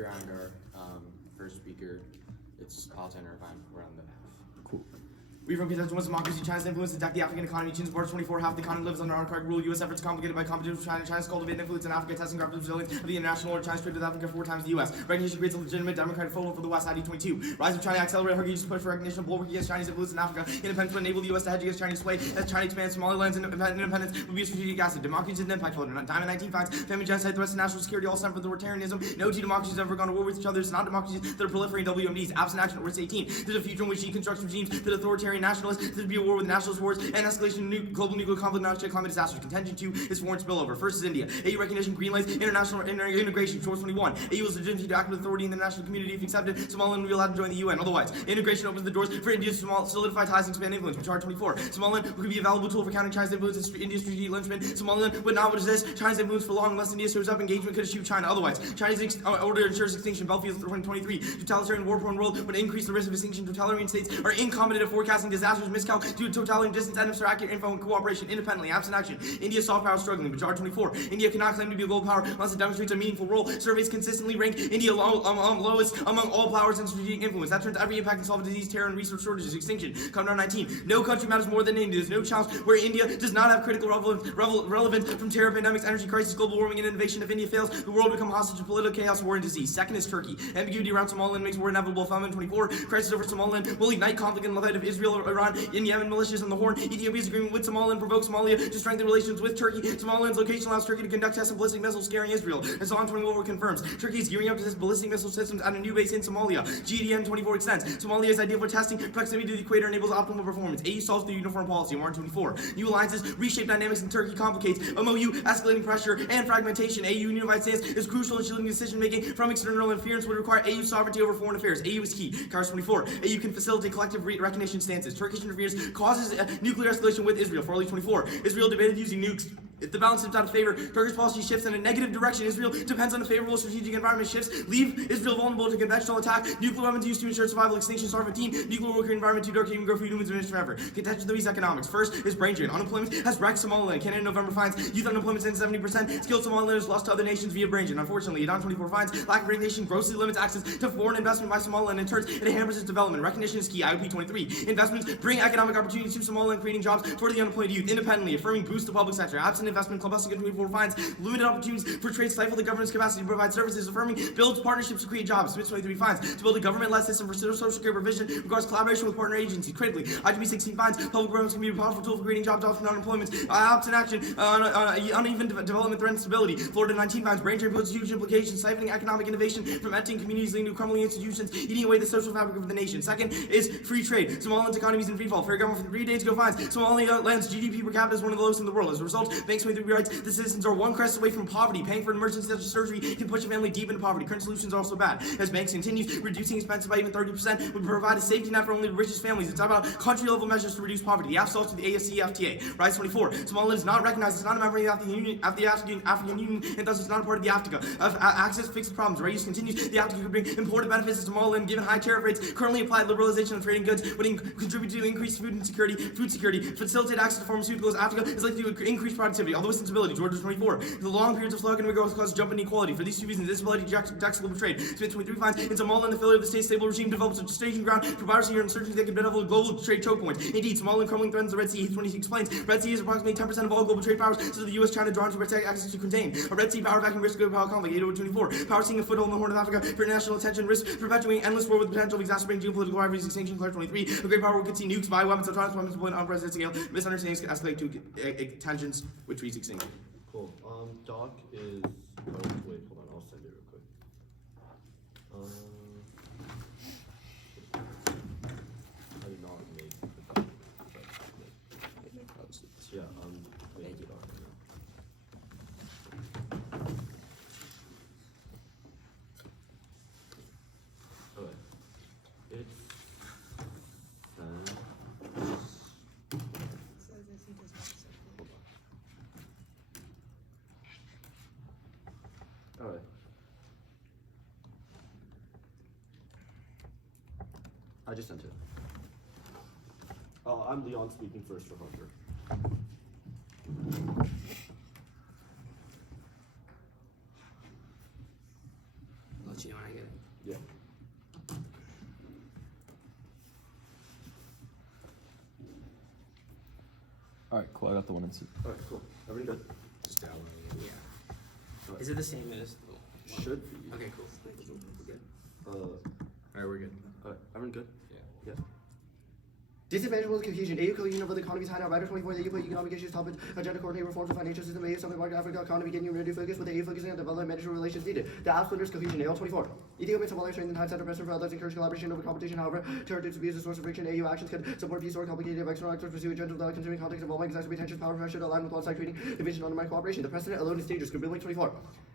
we're on our first speaker. It's Palatine Irvine. We're on the Cool. We from contention with democracy, China's influence to attack the African economy. China's borders 24, half the economy lives under autocratic rule. U.S. efforts complicated by competition with China. China's cultivated influence in Africa, testing grappling resilience of the international order. China's trade with Africa 4 times the U.S. Recognition creates a legitimate democratic foothold for the West. ID 22. Rise of China accelerated Harker's push for recognition of bulwark against Chinese influence in Africa. Independence will enable the U.S. to hedge against Chinese sway. As China expands Somaliland's independence will be a strategic asset. Democracy is an impact holder. Diamond 19 finds family genocide, threats to national security, all stem from authoritarianism. No two democracies have ever gone to war with each other. It's not democracies that are proliferating WMDs. Absent action. Verse 18. There's a future in which deconstruction regimes that authoritarian nationalists. There'd be a war with nationalist wars and escalation of global nuclear conflict, non-state climate disasters. Contention 2 is foreign spillover. First is India. AU recognition, green lights, international integration. Source 21. AU is legitimacy to act with authority in the international community if accepted. Somaliland will be allowed to join the UN. Otherwise, integration opens the doors for India to solidify ties and expand influence. Chart 24. Somaliland could be a valuable tool for countering China's influence in India's strategic linchpin. Somaliland would not resist China's influence for long unless India shows up. Engagement could eschew China. Otherwise, Chinese order ensures extinction. Belfield 2023. Totalitarian war-prone world would increase the risk of extinction. Totalitarian states are incompetent at forecasting disasters. Miscalc due to totalitarian distance items for accurate info and cooperation independently. Absent action. India's soft power is struggling. Chart 24. India cannot claim to be a global power unless it demonstrates a meaningful role. Surveys consistently rank India lowest among all powers in strategic influence. That turns every impact and solve disease, terror, and resource shortages. Extinction. Countdown 19. No country matters more than India. There's no challenge where India does not have critical relevance from terror, pandemics, energy crisis, global warming, and innovation. If India fails, the world will become hostage to political chaos, war, and disease. Second is Turkey. Ambiguity around Somaliland makes war inevitable. Famine 24. Crisis over Somaliland will ignite conflict in the light of Israel, Iran, and Yemen militias on the Horn. Ethiopia's agreement with Somaliland provokes Somalia to strengthen relations with Turkey. Somaliland's location allows Turkey to conduct tests of ballistic missiles scaring Israel. As Psalm 21 confirms, Turkey is gearing up to test ballistic missile systems at a new base in Somalia. GDN 24 extends. Somalia is ideal for testing. Proximity to the equator enables optimal performance. AU solves through uniform policy. March 24. New alliances reshape dynamics in Turkey complicates. MOU escalating pressure and fragmentation. AU unified stance is crucial in shielding decision making from external interference would require AU sovereignty over foreign affairs. AU is key. Cars 24. AU can facilitate collective recognition stances. Turkish interference causes nuclear escalation with Israel. For early 24. Israel debated using nukes. If the balance tips out of favor, Turkish policy shifts in a negative direction. Israel depends on a favorable strategic environment shifts. Leave Israel vulnerable to conventional attack. Nuclear weapons used to ensure survival. Extinction. Star 15. Nuclear worker environment too dark to even grow food humans diminished forever. Contention 3 is economics. First is brain drain. Unemployment has wrecked Somaliland. Canada in November finds youth unemployment since 70%. Skilled Somalilanders lost to other nations via brain drain. Unfortunately, Idan 24 finds lack of regulation grossly limits access to foreign investment by Somaliland and turns it hampers its development. Recognition is key. IOP 23. Investments bring economic opportunities to Somaliland, creating jobs for the unemployed youth. Independently, affirming boost the public sector. Absent investment, Clubhouse 24 finds limited opportunities for trade, stifle the government's capacity to provide services. Affirming builds partnerships to create jobs. Smith 23 finds to build a government-led system for social care provision requires collaboration with partner agencies. Critically, IGB 16 finds public programs can be a powerful tool for creating jobs off unemployment. Absent action, uneven development, threat, and stability. Florida 19 finds brain drain poses huge implications, siphoning economic innovation from emptying communities, leading to crumbling institutions, eating away the social fabric of the nation. Second is free trade. Somaliland's economy is in free fall. Fair government from 3 days ago finds Somaliland's GDP per capita is one of the lowest in the world. As a result, Banks 23 writes, the citizens are one crest away from poverty. Paying for an emergency such as surgery can push a family deep into poverty. Current solutions are also bad. As Banks continues, reducing expenses by even 30% would provide a safety net for only the richest families. It's about country-level measures to reduce poverty. The AFSOS to the AFCFTA. Rise 24. Somaliland is not recognized. It's not a member of the African Union, and thus it's not a part of the AFTA. Access fixes problems. Right use continues. The AFTA could bring important benefits to Somaliland, given high tariff rates currently applied. Liberalization of trading goods would contribute to increased food security, facilitate access to pharmaceuticals. Africa is likely to increase productivity, although with instability. Georgia 24. The long periods of flow economic growth cause jump in inequality. For these two reasons, instability rejects global trade. Smith 23 finds in Somaliland, the failure of the state stable regime develops a staging ground for piracy and insurgency that could bedevel global trade choke points. Indeed, Somaliland crumbling threatens the Red Sea. 20 explains Red Sea is approximately 10% of all global trade powers, so the U.S. China drawn to protect access to contain. A Red Sea power vacuum risks global power conflict. 8/24. Power seeking a foothold in the Horn of Africa for international attention risks perpetuating endless war with the potential of exacerbating geopolitical rivalries. Extinction. Clark 23. A great power could see nukes, bioweapons, autonomous weapons deployed on unprecedented scale. Misunderstandings could escalate to tensions, which reaches extinction. Cool. Doc is. Oh, wait, hold on. I'll send it real quick. I did not make the document. Yeah, making the document. Okay. It's Alright. I just sent it. I'm Leon speaking first for Harker. let you know when I get it. Yeah. Alright, cool. I got the one in C. Alright, cool. Everyone good? Just downloading it. Yeah. Is it the same as the one? Should be. Okay, cool. We're good. Alright, we're good. Alright, everyone good? Yeah. Yeah. Disadvantage was cohesion. AU cohesion of the economy is high now. Rider 24, the AU put economic issues, topic, agenda coordinate reforms of financial system, AU Southern Market Africa economy getting ready to focus with the AU focusing on development management relations needed. The app splitters cohesion, AL 24. Ethiopia and Somalia strengthen ties center pressure for others, encourage collaboration over competition. However, territory to be as a source of friction. AU actions can support peace or complicated external actors pursue agendas without considering context involving exacerbate tensions, power pressure to align with one side creating division undermine cooperation. The precedent alone is dangerous. Could be like 24.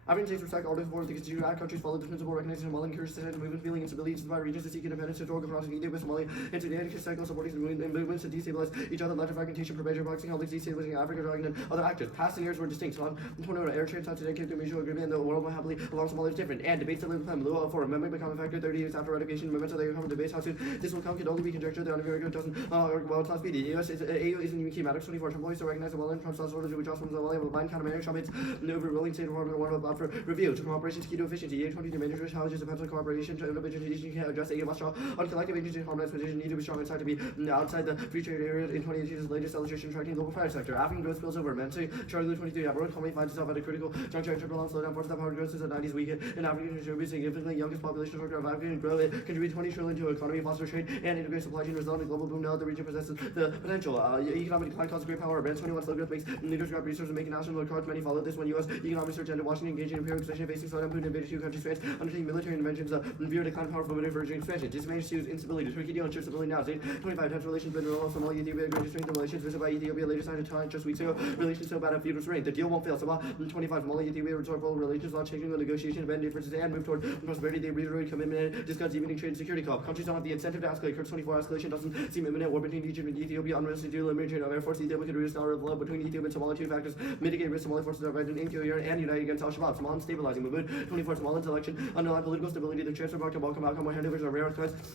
African states respect all for the constitution act. Countries follow the principle recognizing Somalia encourages the movement, feeling instability, inspire regions to seek independence, historical process of Ethiopia, Somalia, and Sudan, cycle supporting the movements to destabilize each other, led to fragmentation, perpetual boxing, conflicts, destabilizing Africa, dragging and other actors. Past years were distinct. So on 20 air trade, South Sudan came to a mutual agreement, and the world more happily along Somalia is different. And debates that live time, Le-Luo for amendment become effective 30 years after ratification. Moments that they come debates how soon this will come can only be conjectured. The America doesn't well it's not speedy. The US is AU isn't even key matters 24 employees to recognize the well and Trump's orders to withdraw from Somalia will bind countermeasures summits and overruling state reform and about for review. To operations key to efficiency. A20 to manage challenges depends on cooperation. To individual can address AU must draw on collective agency and harmonized position need to be strong inside to be outside the free trade area in 2018's latest illustration tracking global private sector. African growth spills over. Mentally, Charlie 23. Everyone economy finds itself at a critical juncture and triple on slowdown. Force that power growth since the 90s weekend. And African contributes significantly youngest population structure of African grow. It contributes 20 trillion to economy, foster trade, and integrate supply chain, resulting in global boom. Now the region possesses the potential. Economic decline causes great power. Brands 21 slow growth makes leaders grab resources and making national cards. Many follow this one. U.S. economic search ended. Washington engaging in imperial expansion, facing slowdown. Putin invaded two countries. France undertaking military interventions. Veer decline powerful diverging expansion. Disadvantage to instability. Turkey deal ensures stability now. 25 tense relations between Somalia, Ethiopia, greater strength of relations visited by Ethiopia. Later signed a tie just weeks ago. Relations so bad at feudal reign. The deal won't fail. Somalia 25 Somalia, Ethiopia restore full relations while changing the negotiation event differences and move toward prosperity. They reiterate commitment and discuss deepening trade and security co-op. Countries don't have the incentive to escalate. Curve 24 escalation doesn't seem imminent. War between Egypt and Ethiopia. Unrealistic deal limited of air force. Ethiopia could reduce our of love between Ethiopia and Somalia. Two factors mitigate risk. Somalia forces are right incoherent and united against Al-Shabaab. Somaliland stabilizing. Mahmoud 24 Somaliland's election. Underlying political stability. The transfer back to welcome outcome. Where handovers are rare.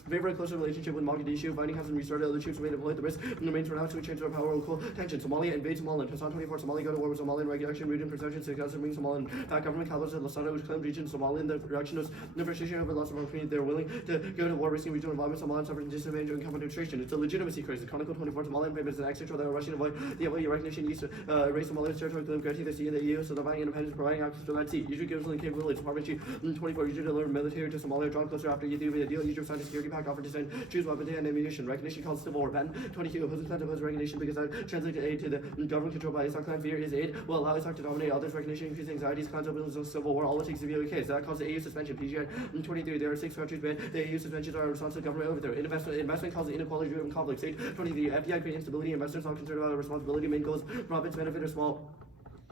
Very close relationship with Mogadishu. Fighting has been restarted. Other troops remain deployed. The risk remains for now to transfer of power. Equal tension. Somalia invades Somaliland. Hassan 24 Somalia go to war with Somaliland. Regulation rooted in perception. Success bring Somaliland back. Government Calibers at Lasana, which claimed region Somaliland. The reaction was no frustration over loss of opportunity. They're willing to go to war, risking regional involvement. Somaliland suffering disadvantage and incumbent administration. It's a legitimacy crisis. Chronicle 24 Somaliland payments an accidental that are rushing to avoid the EU recognition east erase Somalia's territory, claim granting the sea in the EU, so dividing independence, providing access to that sea. Egypt gives the capability. Department Chief 24 Egypt delivered military to Somalia, drawn closer after Ethiopia. The deal Egypt signed a security pact offered to send choose weapons and ammunition. Recognition called civil war. Ben 22 opposes plan to oppose recognition because that translated aid to the government controlled by Isaac clan. Fear is aid will allow Isaac to dominate others. Recognition increases anxieties. Clans opens a civil war. All it takes to be okay. So that causes AU suspension. PGI 23. There are 6 countries banned. The AU suspensions are a response to government overthrow. Investment causes inequality driven conflict. State 23. FDI create instability. Investors not concerned about the responsibility. Main goals profits benefit are small.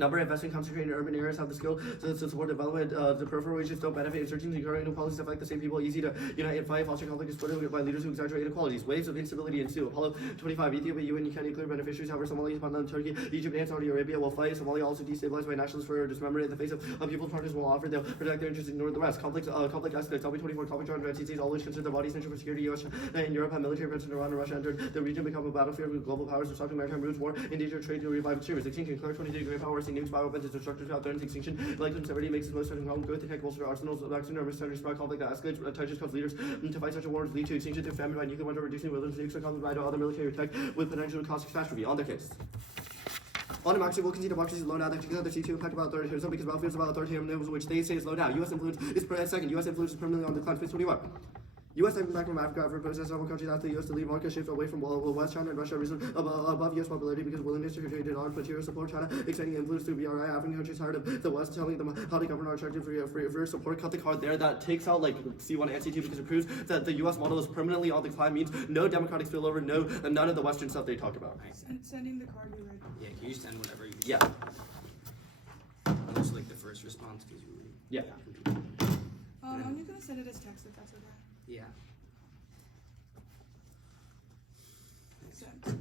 Number of investing concentrated in urban areas have the skill to support development. The peripheral regions don't benefit. Insurgents and current inequalities affect the same people. Easy to unite and fight. Foster conflict is supported by leaders who exaggerate inequalities. Waves of instability ensue. Apollo 25. Ethiopia, UN, you can't clear beneficiaries. However, Somalia, Pakistan, Turkey, Egypt, and Saudi Arabia will fight. Somalia also destabilized by nationalists for dismemberment in the face of people's partners will offer. They'll protect their interests, ignore the rest. Conflict escalates. LB24 conflict on NCCs always consider their bodies essential for security. US and Europe have military presence around Russia entered the region, become a battlefield with global powers, disrupting maritime routes, war, endanger trade to revive extremists. Extinction. Clark 23 great power, seeing nukes, bioweapons, structures out there in extinction. Like severity makes its most certain problem. Growth, attack, bolster arsenals, vaccine, or miscellaneous spread conflict that escalates. Touches cause leaders to fight such a war lead to extinction through famine by nuclear winter, reducing wilderness nukes, or conflict by other military attack with potential to cause catastrophe. On their case. On democracy, will concede democracy is low now. That together the C2 impact about authoritarianism because battlefields about authoritarianism, which they say is low now. U.S. influence is second. U.S. influence is permanently on decline. Space 21. U.S. stepping back from Africa after process several countries asked the U.S. to lead market shift away from West China and Russia risen above U.S. popularity because willingness to trade in arms material support China, extending influence through BRI. African countries tired of the West telling them how to govern our attractive for support. Cut the card there. That takes out like C1 and C2 because it proves that the U.S. model is permanently on decline. Means no democratic spillover, none of the Western stuff they talk about. Sending the card you read. Yeah, can you send whatever you Yeah. That's like the first response because you were. Yeah. I'm just gonna send it as text if that's okay. Yeah. Sent. Don't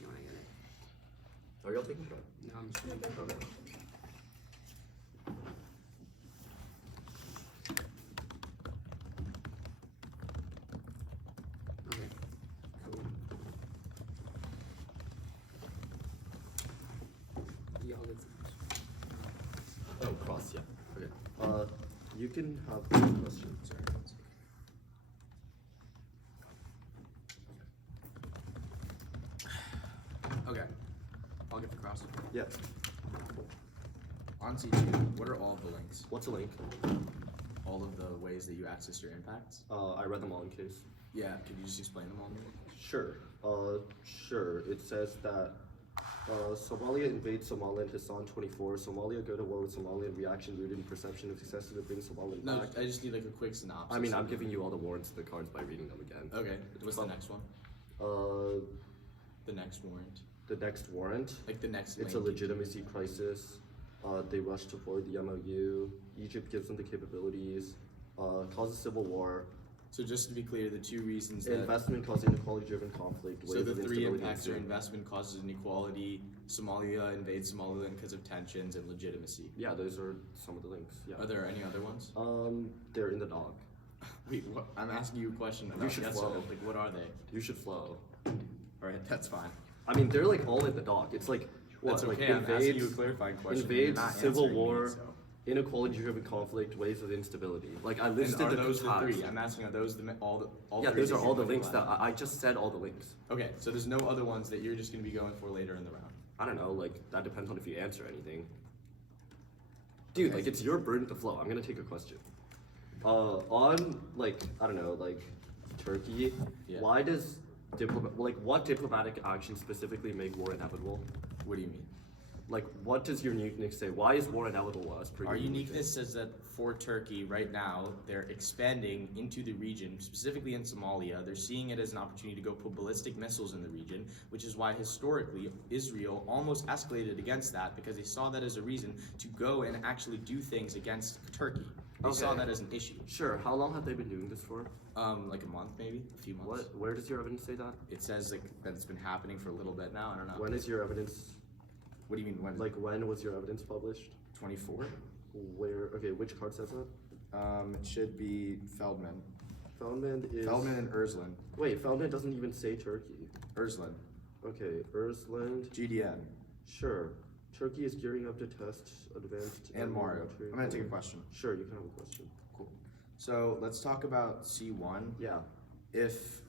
you want to get it? Are y'all taking it? No, I'm just gonna Okay. Okay. Yes, yeah. Okay. You can have the question. Sorry. Okay. I'll get the cross. Yeah. On C2, what are all of the links? What's a link? All of the ways that you access your impacts? I read them all in case. Yeah, could you just explain them all to me? Sure. Sure. It says that Somalia invades Somaliland, Hassan 24. Somalia go to war with Somaliland. Reaction rooted in perception of success to bring Somaliland No, back. I just need like a quick synopsis. I mean, I'm giving you all the warrants to the cards by reading them again. Okay, what's the next one? The next warrant. The next warrant. Like the next It's a link. legitimacy crisis. They rush to void the MOU. Egypt gives them the capabilities. Causes civil war. So just to be clear, the two reasons that... Investment causes inequality-driven conflict. So waves the of three instability impacts are ensue. investment causes inequality, Somalia invades Somaliland because of tensions, and legitimacy. Yeah, those are some of the links. Yeah. Are there any other ones? They're in the doc. Wait, what? I'm asking you a question about should yes or flow. no. Like, what are they? You should flow. Alright, that's fine. I mean, they're like all in the doc. It's like what? That's like okay, I'm asking you a invades, clarifying question. You're invades, not civil answering me, war, so. inequality-driven conflict, waves of instability. Like I And listed are the those the tags. three? I'm asking, are those the all Yeah, three those that are you're all the going links for? that I just said all the links. Okay, so there's no other ones that you're just going to be going for later in the round. I don't know, like that depends on if you answer anything. Dude, Okay. like it's your burden to flow. I'm gonna take a question. On like I don't know, like Turkey. Yeah. Why does what diplomatic action specifically make war inevitable? What do you mean? Like, what does your uniqueness say? Why is war inevitable as per Our your uniqueness says that for Turkey right now, they're expanding into the region, specifically in Somalia. They're seeing it as an opportunity to go put ballistic missiles in the region, which is why historically Israel almost escalated against that because they saw that as a reason to go and actually do things against Turkey. They saw Okay. that as an issue. Sure. How long have they been doing this for? Like a month maybe, a few months. What? Where does your evidence say that? It says like that it's been happening for a little bit now. I don't know. When is your evidence? What do you mean when? Like, when was your evidence published? 24? Where? Okay, which card says that? It should be Feldman. Feldman is. Feldman and Erzland. Wait, Feldman doesn't even say Turkey. Erzland. Okay, Erzland. GDN. Sure. Turkey is gearing up to test advanced. And Mario. military I'm gonna take a equipment. question. Sure, you can have a question. Cool. So let's talk about C1. Yeah. If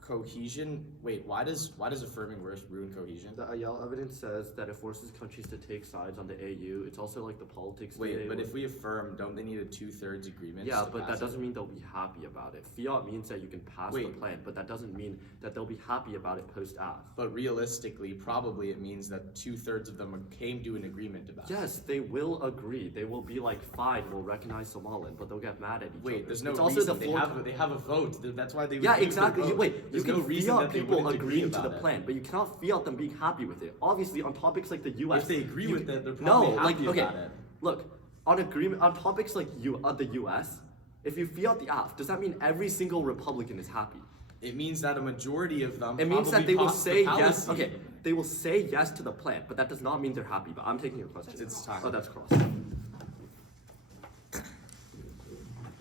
cohesion, wait, why does affirming worse ruin cohesion? The Ayala evidence says that it forces countries to take sides on the AU. It's also like the politics. Wait, today but where- if we affirm, don't they need a 2/3 agreement? Yeah, to but that pass it? doesn't mean they'll be happy about it. Fiat means that you can pass the Wait. plan, but that doesn't mean that they'll be happy about it post-AF. But realistically, probably it means that 2/3 of them came to an agreement about it. Yes, they will agree. They will be like, fine, we'll recognize Somaliland, but they'll get mad at each other. Wait, there's no it's reason. also the They floor have a vote. That's why they would Yeah, use the exactly. vote. Wait, There's you no can reason fiat that they people wouldn't agree agreeing to the about it. plan, but you cannot fiat them being happy with it. Obviously, on topics like the U.S. If they agree you with can- it, they're probably no, like happy okay, about it. look, on topics like the U.S. If you fiat the AF, does that mean every single Republican is happy? It means that a majority of them. It means that probably they will passed the say yes. policy. Okay, they will say yes to the plan, but that does not mean they're happy. But I'm taking your question. It's time. Oh, that's cross.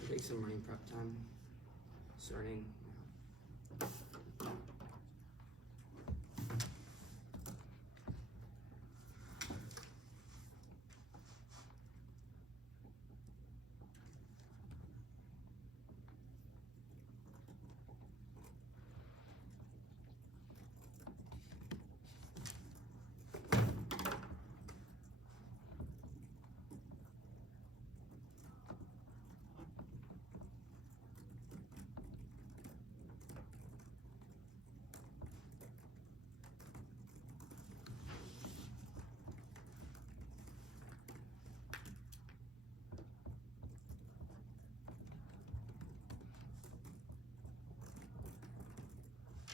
Take some running prep time. Starting.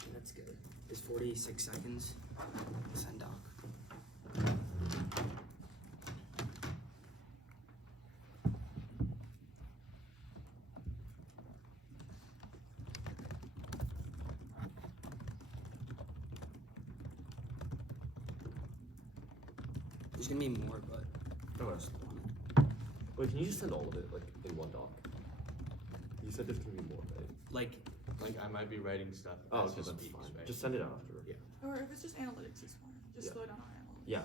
Okay, that's good. It's 46 seconds. Send doc. There's gonna be more, but Wait, can you just send all of it like in one doc? You said there's gonna be more, right? like Like I might be writing stuff. Oh, as okay, he that's speaks, fine. right? Just send it after. Yeah. Or if it's just analytics, he's fine. Just Yeah. slow down on analytics. Yeah.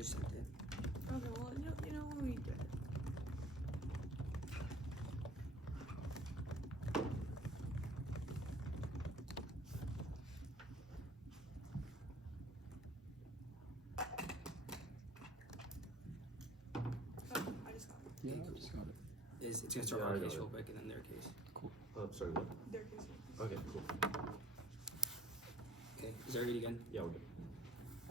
just sent it. Okay, well, you know when we get it. Oh, I just got it. Yeah, Okay, I cool. just got it. It's gonna start Yeah, our I case got real it. quick and then their case. Sorry, what? Their case. Okay, cool. Okay, is that ready again? Yeah, we're good.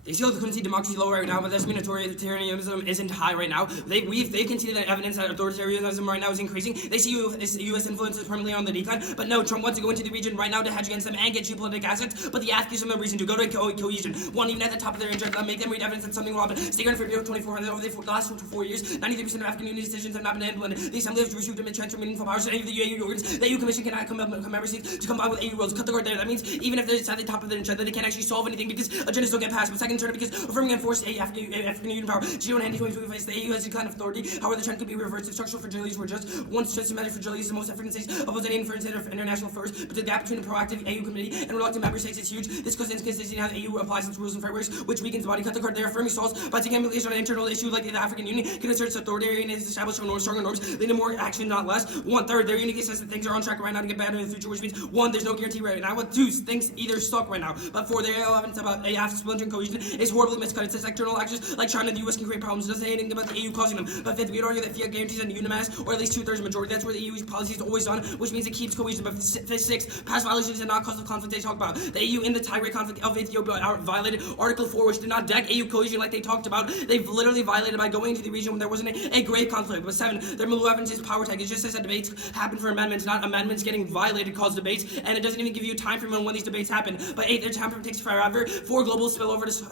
They still couldn't see democracy low right now, but authoritarianism isn't high right now. They conceded that evidence that authoritarianism right now is increasing. They see U.S. influence is permanently on the decline, but no, Trump wants to go into the region right now to hedge against them and get geopolitical assets, but the ask gives them a reason to go to cohesion. One, even at the top of their interest, make them read evidence that something will happen. Stay on for 24 over the last 4 years, 93% of African Union decisions have not been implemented. The Assembly has refused to transfer meaningful powers to any of the EU organs. The EU Commission cannot come member states to comply with EU rules. Cut the guard there. That means even if they're at the top of their interest, that they can't actually solve anything because agendas don't get passed. But second, turn because affirming enforced African Union power. Geo and 2025, the EU has declined authority. However, the trend could be reversed if structural fragilities were just once systematic fragilities. The most African states oppose any inference of international affairs, but the gap between the proactive EU committee and reluctant member states is huge. This causes inconsistency in how the EU applies its rules and frameworks, which weakens the body. Cut the card there, affirming stalls by taking emphasis on an internal issue like the African Union can assert its authority and establish stronger norms, leading to more action, not less. 1/3, their unity says that things are on track right now to get better in the future, which means 1, there's no guarantee right now. 2, things either stuck right now. But 4, their evidence about AF splintering cohesion is horribly miscut. It says external actors like China and the US can create problems. It doesn't say anything about the EU causing them. But 5th, we'd argue that fiat guarantees on UNMAS, or at least 2/3 majority. That's where the EU's policy is always on, which means it keeps cohesion. But 6th, past violations did not cause the conflict they talk about. The EU in the Tigray conflict of Ethiopia violated Article 4, which did not deck EU cohesion like they talked about. They've literally violated by going into the region when there wasn't a grave conflict. But 7, their Le-Luo evidence is power tag. It just says that debates happen for amendments, not amendments getting violated cause debates, and it doesn't even give you a time frame on when these debates happen. But 8, their time frame takes forever for global spillover to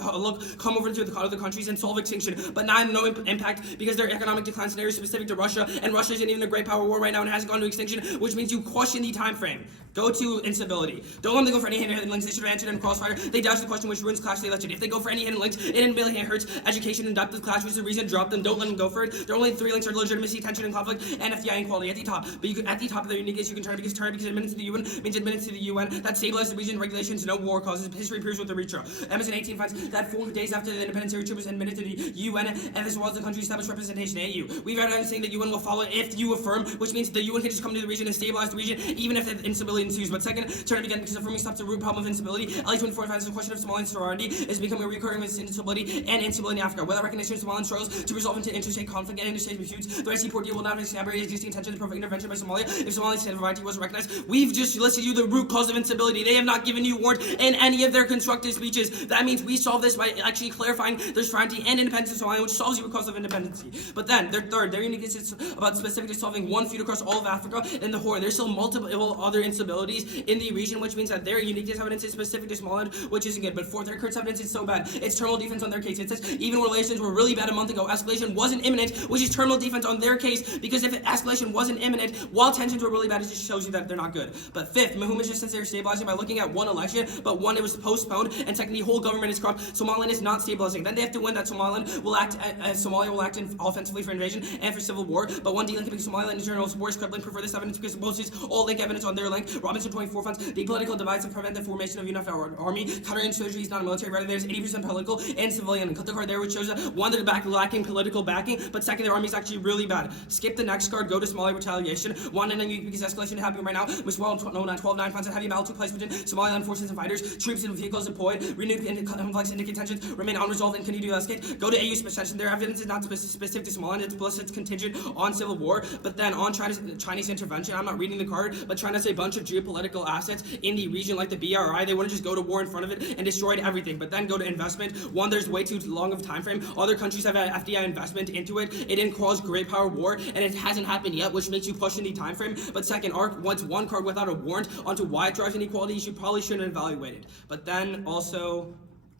come over to the other countries and solve extinction. But 9, no impact because their economic decline scenario is specific to Russia, and Russia isn't even a great power war right now and hasn't gone to extinction, which means you question the time frame. Go to instability. Don't let them go for any hidden links. They should have answered in crossfire. They dodged the question which ruins clash they election. If they go for any hidden links, it inevitably hurts education and depth of clash, which is the reason drop them. Don't let them go for it. Their only 3 links are legitimacy, tension, and conflict, and FDI inequality at the top. But you can, at the top of their uniqueness, you can turn because admittance to the UN means admittance to the UN. That stabilizes the region, regulations, no war causes. History appears with the reach. Emerson 18 finds that 4 days after the independence, Eritrea was admitted to the UN, and this was the country established representation in EU. We've had saying that UN will follow if you affirm, which means the UN can just come to the region and stabilize the region, even if instability ensues. But second, turn it again because affirming stops the root problem of instability. LA 24 finds the question of Somaliland sovereignty is becoming a recurring instability and instability in Africa. Without recognition of Somaliland struggles to resolve into interstate conflict and interstate disputes, the Red Sea port deal will not establish existing tension and provoke intervention by Somalia if Somaliland's sovereignty wasn't recognized. We've just listed you the root cause of instability. They have not given you warrant in any of their constructive speeches. That means we solve this by actually clarifying their sovereignty and independence of Somalia, which solves the root cause of independency. But then, their third, their uniqueness is about specifically solving one feud across all of Africa and the Horn. There's still multiple other instabilities in the region, which means that their uniqueness evidence is specific to Somaliland, which isn't good. But fourth, their Kurds evidence is so bad. It's terminal defense on their case. It says even relations were really bad a month ago, escalation wasn't imminent, which is terminal defense on their case, because if escalation wasn't imminent while tensions were really bad, it just shows you that they're not good. But fifth, Mahuma just says they're stabilizing by looking at one election, but one, it was postponed, and second, the whole government is corrupt. Somaliland is not stabilizing. Then they have to win that Somalia will act offensively for invasion and for civil war. But one delinking because Somaliland and internal wars crippling prefer this evidence because it boasts all link evidence on their link. Robinson 24 funds the political divides to prevent the formation of unified army. Counterinsurgency is not a military, rather there's 80% political and civilian. Cut the card there, which shows that one, they're lacking political backing, but second, their army is actually really bad. Skip the next card, go to Somalia retaliation. One, and then because escalation happening right now, which 12-9 finds that heavy battle took place between Somaliland forces and fighters, troops and vehicles deployed, renewed complex indicate tensions remain unresolved and continue to escalate. Go to AU special. Their evidence is not specific to Somaliland, it's contingent on civil war. But then on Chinese intervention, I'm not reading the card, but China has a bunch of geopolitical assets in the region like the BRI. They wouldn't just go to war in front of it and destroyed everything. But then go to investment. One, there's way too long of a time frame. Other countries have had FDI investment into it. It didn't cause great power war, and it hasn't happened yet, which makes you question the time frame. But second, once one card without a warrant onto why it drives inequality, you probably shouldn't evaluate it. But then also,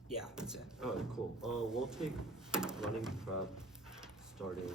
yeah, that's it. Alright, cool. We'll take running prep starting.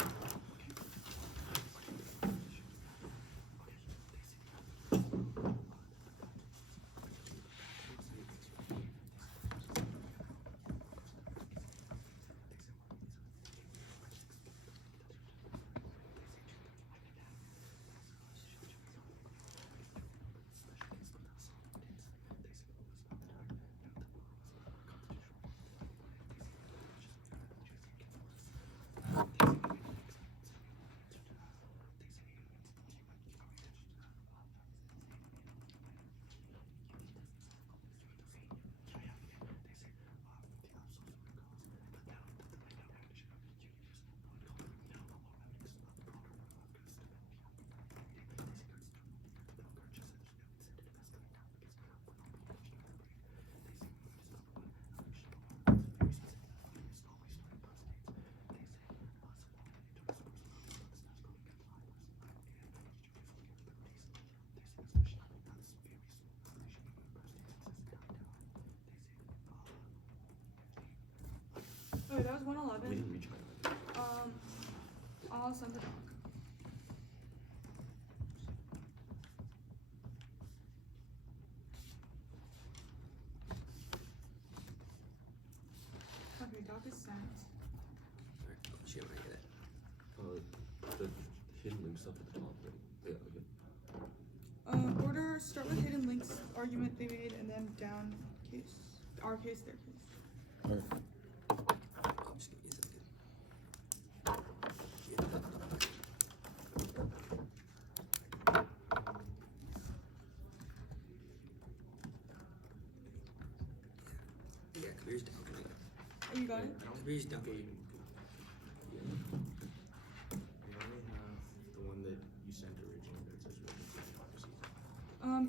Oh, that was We 111. didn't reach China. I'll send the doc. Okay, doc is sent. Alright, she might get it. The hidden links up at the top, right? Yeah, okay. Order, start with hidden links, argument they made, and then down case. Our case, their case. Alright. Oh, just give me a second. Yeah, Kabir's down. Oh, you got it? Kabir's down. We only have the one that you sent originally that says written democracy.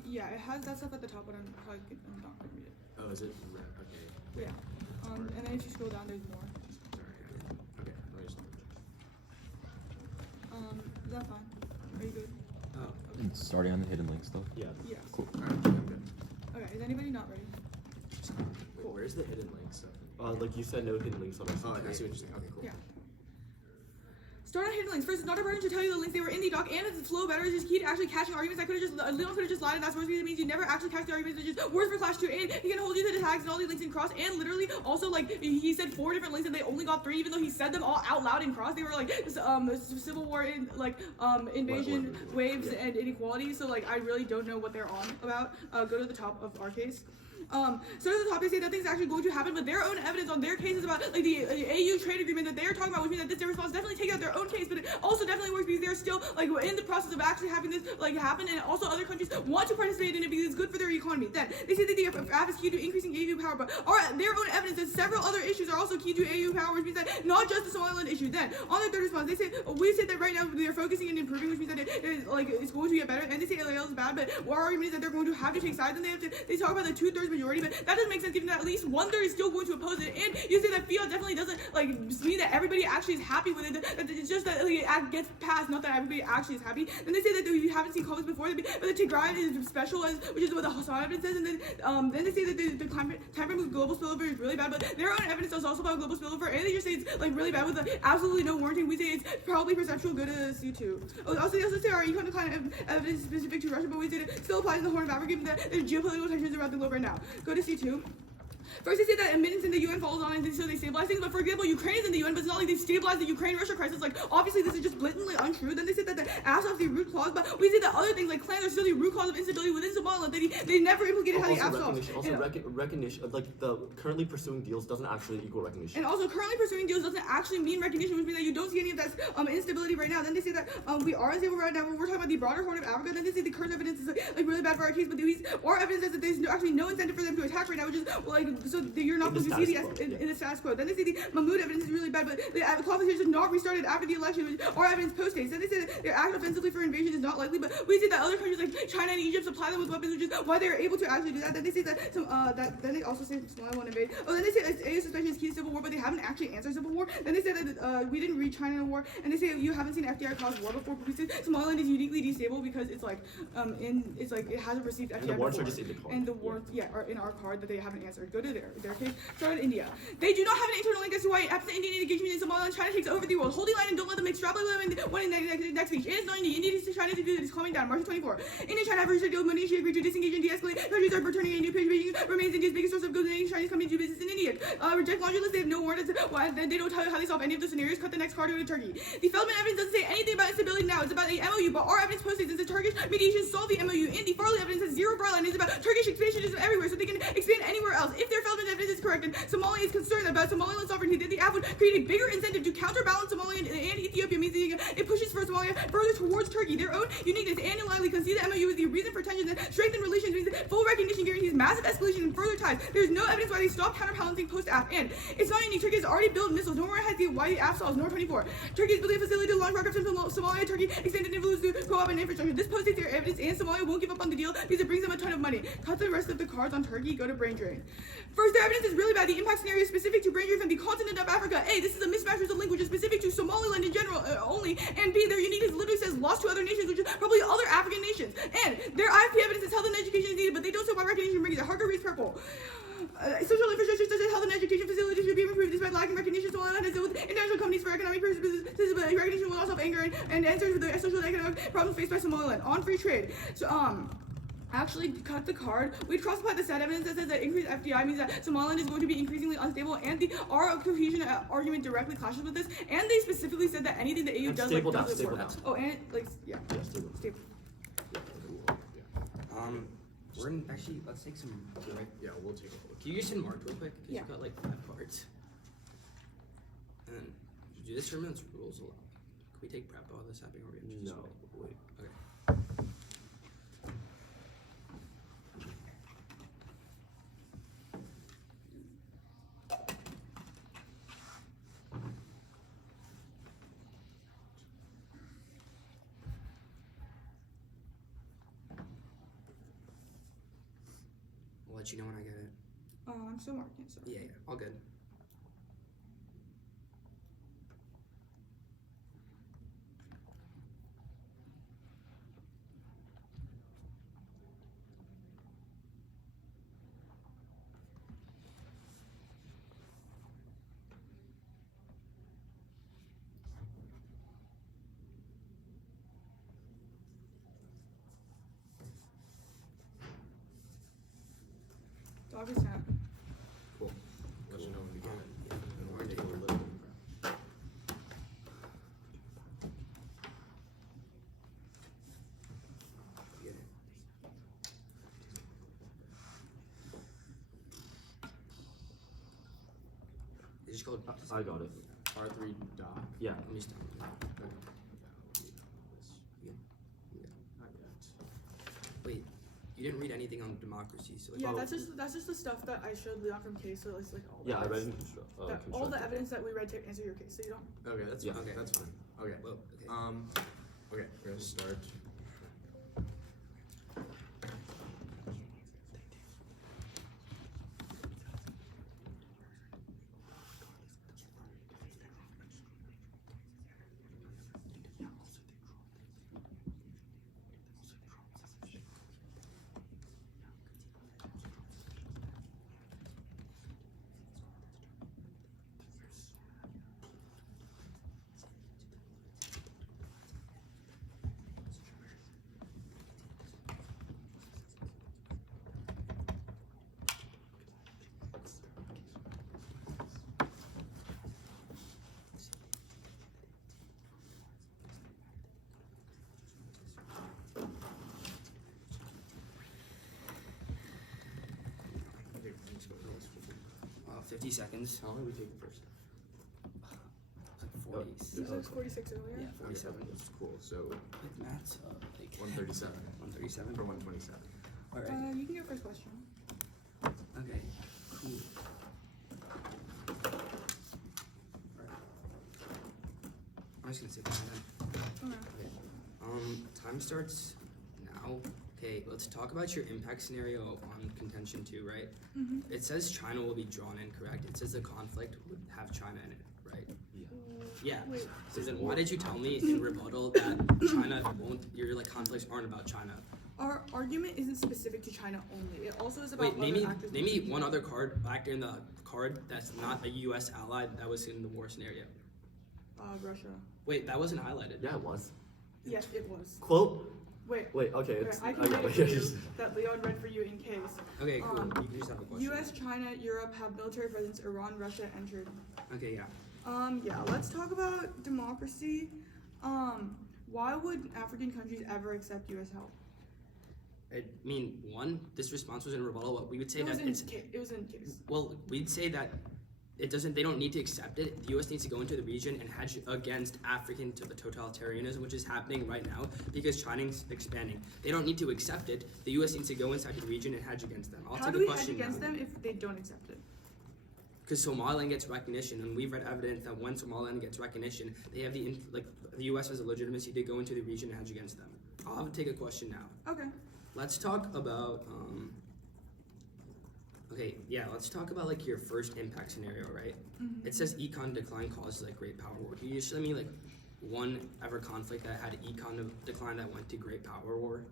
Yeah, it has that stuff at the top, but I'm not gonna read it. Oh, is it? Okay. Yeah. And then if you scroll down, there's more. Sorry. Okay. Let me just Is that fine? Are you good? Oh, And starting on the hidden link stuff. Yeah. Yeah. Cool. Alright, I'm good. Okay, is anybody not ready? Wait, where's the hidden link stuff? Like you said, no hidden links on our Oh, site. I see what you're saying. Okay, cool. Yeah. Start on hidden links. First, it's not a burden to tell you the links they were in the doc, and it's flow better. It's just key to actually catching arguments that could have just Leon could have just lied, and that's supposed to be that means you never actually catch the arguments. It's just words for class 2, and he can hold you to the tags and all the links in cross, and literally also like he said 4 different links and they only got 3, even though he said them all out loud in cross. They were like civil war in like invasion, waves, and inequality. So like I really don't know what they're on about. Go to the top of our case. So at the top they say nothing's actually going to happen, but their own evidence on their cases about like the AU trade agreement that they're talking about, which means that this response definitely takes out their own case, but it also definitely works because they're still like in the process of actually having this like happen, and also other countries want to participate in it because it's good for their economy. Then they say that the app is key to increasing AU power, but their own evidence that several other issues are also key to AU power, which means that not just the Somaliland issue. Then on their third response, they say we say that right now they're focusing and improving, which means that it's going to get better, and they say LAL is bad, but our argument is that they're going to have to take sides, and they talk about the 2/3 majority, but that doesn't make sense given that at least 1/3 is still going to oppose it, and you say that fiat definitely doesn't like mean that everybody actually is happy with it. That it's just that like, it gets passed, not that everybody actually is happy. Then they say that you haven't seen comments before, but the Tigray is special, which is what the Hassan evidence says, and then they say that the time frame of global spillover is really bad, but their own evidence is also about global spillover, and they just say it's like really bad with absolutely no warranting. We say it's probably perceptual good to C2. Also, they also say our econ decline evidence is specific to Russia, but we say it still applies in the Horn of Africa, given that there's geopolitical tensions around the globe right now. Go to C2. First, they say that admittance in the UN falls on and so they stabilize things, but for example, Ukraine is in the UN, but it's not like they've stabilized the Ukraine-Russia crisis. Like, obviously, this is just blatantly untrue. Then they said that the ASO's the root cause, but we say that other things like clans are still the root cause of instability within Somaliland. They never implicated how the ASO's. Recognition, like the currently pursuing deals doesn't actually equal recognition. And also, currently pursuing deals doesn't actually mean recognition, which means that you don't see any of that instability right now. Then they say that we are unstable right now, but we're talking about the broader Horn of Africa. Then they say the current evidence is like really bad for our case, but our evidence says that there's actually no incentive for them to attack right now, which is like so you're not supposed to see in the status quo. Then they say the Mahmoud evidence is really bad, but the conflict is not restarted after the election, which our evidence post-haste. Then they say that their act offensively for invasion is not likely, but we say that other countries like China and Egypt supply them with weapons, which is why they're able to actually do that. Then they say that then they also say Somalia won't invade. Then they say that AU suspension is key to civil war, but they haven't actually answered civil war. Then they say that we didn't read China in a war, and they say you haven't seen FDR cause war before, but we say Somaliland is uniquely destable because it's like it hasn't received FDR And the warrants before. are just in the card. And the warrants, are in our card that they haven't answered. Go to their case. Start in India. They do not have an internal link as to why after the Indian engagement in Somaliland, China takes over the world. Hold the line and don't let them extrapolate one in the next speech. It is not India. India is China to do that is calming down. March 24. India and China have reached a deal with Malaysia agreed to disengage and de-escalate. Countries are returning a new page. Beijing remains India's biggest source of goods, and Chinese companies do business in India. Reject laundry list. They have no warrant. Then they don't tell you how they solve any of the scenarios. Cut the next card, go to Turkey. The Feldman evidence doesn't say anything about instability now. It's about the MOU, but our evidence posted since the Turkish mediation solved the MOU. And the Farley evidence has zero broadline. It's about Turkish expansionism everywhere, so they can expand anywhere else. If their Feldman evidence is correct, and Somalia is concerned about Somaliland sovereignty, then the app would create a bigger incentive to counterbalance Somalia and Ethiopia, means it pushes for Somalia further towards Turkey. Their own uniqueness and lively concede the MOU is the reason for tension that strengthen relations means that full recognition guarantees massive escalation and further ties. There is no evidence why they stopped counterbalancing post-app, and it's not unique. Turkey has already built missiles. Nowhere has why the app stalls. Nor 24. Turkey is building a facility to launch rockets from Somalia. Turkey extended influence to co-op and infrastructure. This post-haste their evidence, and Somalia won't give up on the deal because it brings them a ton of money. Cut the rest of the cards on Turkey. Go to brain drain. First, their evidence is really bad. The impact scenario is specific to brain drain from the continent of Africa. A, this is a mismatch with a link which is specific to Somaliland in general only. And B, their uniqueness literally says lost to other nations, which is probably other African nations. And their IFP evidence is health and education is needed, but they don't say why recognition brings it. Harker reads purple. social infrastructure such as health and education facilities should be improved despite lacking recognition. Somaliland has dealt with international companies for economic purposes, but recognition will also have anger and answers for the social and economic problems faced by Somaliland. On free trade. So, actually cut the card. We cross-apply the sad evidence that says that increased FDI means that Somaliland is going to be increasingly unstable, and our cohesion argument directly clashes with this. And they specifically said that anything the AU does stable like down, does stable work. down. Oh, and it, like yeah, stable. stable. We're in, actually, let's take some. Right? Yeah, we'll take a look. Can you just hit mark real quick? 'Cause Yeah. you've got like 5 cards. And do this tournament's rules allow? Can we take prep while this happening? Or we have to just No, wait. Okay. I'll let you know when I get it. I'm still marking it. So. Yeah, all good. Dog is down. Cool. Let you know when we get it. And we're Alright. taking a little prep. Get it. It's just called. I got it. R3 dot. Yeah. Let me stop. Okay. Yeah. Yeah. Not yet. Wait, you didn't read anything on democracy, so like, Yeah, Oh. that's just the stuff that I showed Leon from case. So it's like all. Yeah, I the read evidence- in that- all the evidence that we read to answer your case. So you don't. Okay, that's Yeah. fine. Okay. That's fine. Okay. well, okay. Okay, we're gonna start. Okay, let's go. 50 seconds. How long did we take the first? Like 40. This was 46 earlier. Yeah, 47. That's cool. So Like maths, like 137 137. for 127. All right. You can get first question. Okay. Cool. I'm just gonna sit down then. Okay. Time starts now. Okay, let's talk about your impact scenario on contention 2, right? It says China will be drawn in, correct? It says the conflict would have China in it, right? Yeah. Wait. So then why did you tell me in rebuttal that China won't, your like conflicts aren't about China? Our argument isn't specific to China only. It also is about Wait, name other me, actors. name me one other actor in the card that's not a U.S. ally that was in the war scenario. Russia. Wait, that wasn't highlighted. Yeah, it was. Yes, it was. Quote? Wait. Wait, okay, Okay, it's. I can got read it it. for you. That Leon read for you in case. Okay, cool. You can just have a question. U.S., China, Europe have military presence. Iran, Russia entered. Okay, yeah. Yeah. Let's talk about democracy. Why would African countries ever accept U.S. help? I mean, one, this response was in rebuttal. What we would say It was that in it's case. It was in case. well, we'd say that it doesn't. They don't need to accept it. The U.S. needs to go into the region and hedge against African to the totalitarianism, which is happening right now because China's expanding. They don't need to accept it. The U.S. needs to go inside the region and hedge against them. I'll How take do a we hedge question against now. them if they don't accept it? Because Somaliland gets recognition, and we've read evidence that when Somaliland gets recognition, they have the U.S. has a legitimacy to go into the region and hedge against them. I'll take a question now. Okay. Let's talk about okay, yeah, let's talk about like your first impact scenario, right? It says econ decline causes like great power war. Can you show me like one ever conflict that had econ decline that went to great power war?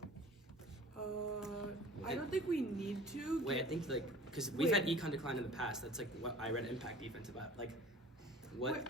I don't think we need to. Wait, I think like because we've had econ decline in the past. That's like what I read impact defense about. Like,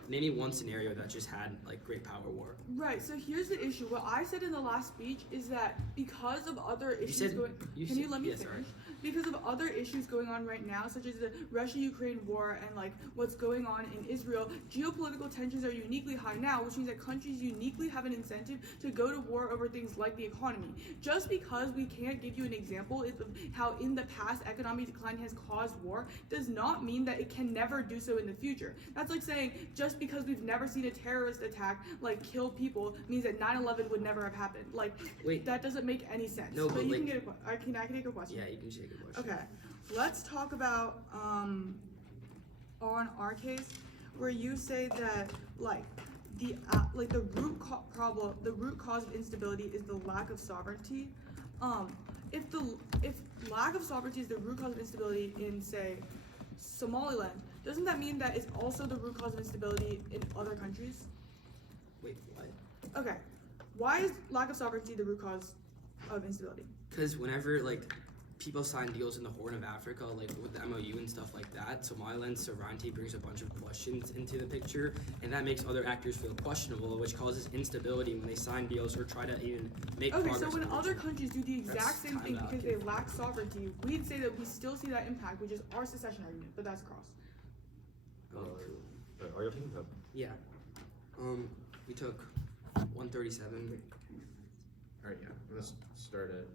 name me one scenario that just had like great power war. Right. So here's the issue. What I said in the last speech is that because of other issues can you let me finish? Sorry. Because of other issues going on right now, such as the Russia-Ukraine war and like what's going on in Israel, geopolitical tensions are uniquely high now, which means that countries uniquely have an incentive to go to war over things like the economy. Just because we can't give you an example of how in the past economic decline has caused war does not mean that it can never do so in the future. That's like saying just because we've never seen a terrorist attack like kill people means that 9/11 would never have happened. Like, wait, that doesn't make any sense. No, but you like, can get I can take a question. Yeah, you can take a question. Okay, let's talk about on our case where you say that like the root cause of instability is the lack of sovereignty. If lack of sovereignty is the root cause of instability in say Somaliland, doesn't that mean that it's also the root cause of instability in other countries? Wait, what? Okay, why is lack of sovereignty the root cause of instability? Because whenever like people sign deals in the Horn of Africa, like with the MOU and stuff like that, Somaliland's sovereignty brings a bunch of questions into the picture, and that makes other actors feel questionable, which causes instability when they sign deals or try to even make progress. Okay, so when other countries do the exact That's same time thing because they allocated. lack sovereignty, we'd say that we still see that impact, which is our secession argument, but that's cross. Are you taking that? Yeah. We took 137. Alright, yeah. Let's start it.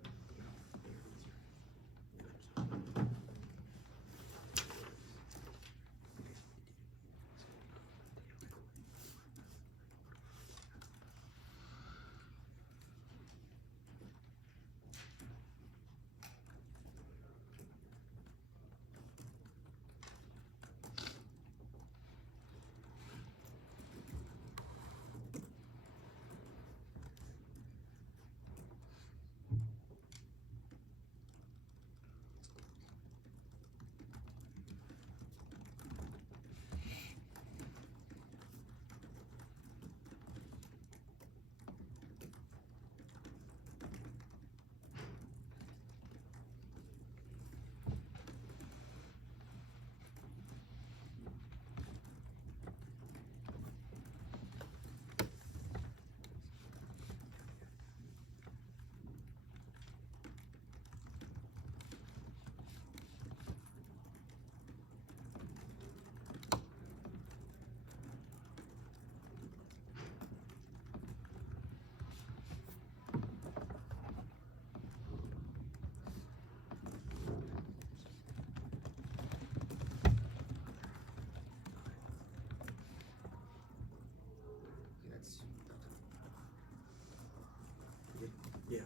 Yeah.